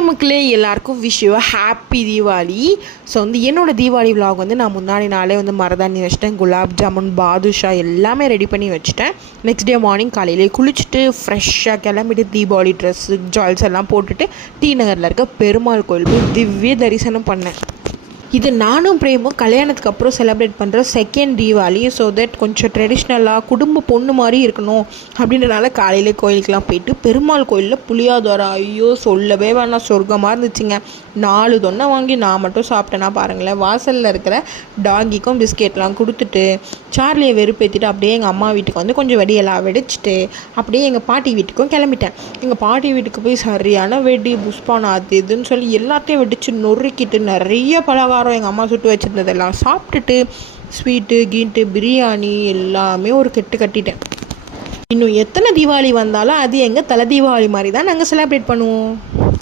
Hi மக்களே, எல்லாருக்கும் wish you happy Deepavali. So என்னோடய தீபாவளி விலாக் நான் முன்னாடி நாளே மரதாணி வச்சிட்டேன். குலாப் ஜாமுன், பாதுஷா எல்லாமே ரெடி பண்ணி வச்சுட்டேன். நெக்ஸ்ட் டே மார்னிங் காலையிலே குளிச்சுட்டு ஃப்ரெஷ்ஷாக கிளம்பிட்டு தீபாவளி ட்ரெஸ்ஸு ஜுவல்ஸ் எல்லாம் போட்டுட்டு டி நகரில் இருக்க பெருமாள் கோயில் போய் திவ்ய தரிசனம் பண்ணேன். இது நானும் பிரேமும் கல்யாணத்துக்கு அப்புறம் செலிப்ரேட் பண்ணுற செகண்ட் தீபாவளி. ஸோ தட் கொஞ்சம் ட்ரெடிஷ்னலாக குடும்ப பொண்ணு மாதிரி இருக்கணும் அப்படின்றனால காலையில் கோயிலுக்கெலாம் போயிட்டு பெருமாள் கோயிலில் புளியாதோரை ஐயோ சொல்லவே வேணாம், சொர்க்கமாக இருந்துச்சுங்க. 4 தொன்னை வாங்கி நான் மட்டும் சாப்பிட்டேன்னா பாருங்களேன். வாசலில் இருக்கிற டாகிக்கும் பிஸ்கெட்லாம் கொடுத்துட்டு சார்லியை வெறுப்பேற்றிட்டு அப்படியே எங்கள் அம்மா வீட்டுக்கு கொஞ்சம் வெடியெல்லாம் வெடிச்சிட்டு அப்படியே எங்கள் பாட்டி வீட்டுக்கும் கிளம்பிட்டேன். எங்கள் பாட்டி வீட்டுக்கு போய் சரியான வெடி புஷ்பானா அது இதுன்னு சொல்லி எல்லாத்தையும் வெடித்து நொறுக்கிட்டு நிறைய பலகாரம் எங்கள் அம்மா சுட்டு வச்சுருந்ததெல்லாம் சாப்பிட்டுட்டு ஸ்வீட்டு கீட்டு பிரியாணி எல்லாமே ஒரு கெட்டு கட்டிட்டேன். இன்னும் எத்தனை தீபாவளி வந்தாலும் அது எங்கள் தலை தீபாவளி மாதிரி தான் நாங்கள் செலிப்ரேட் பண்ணுவோம்.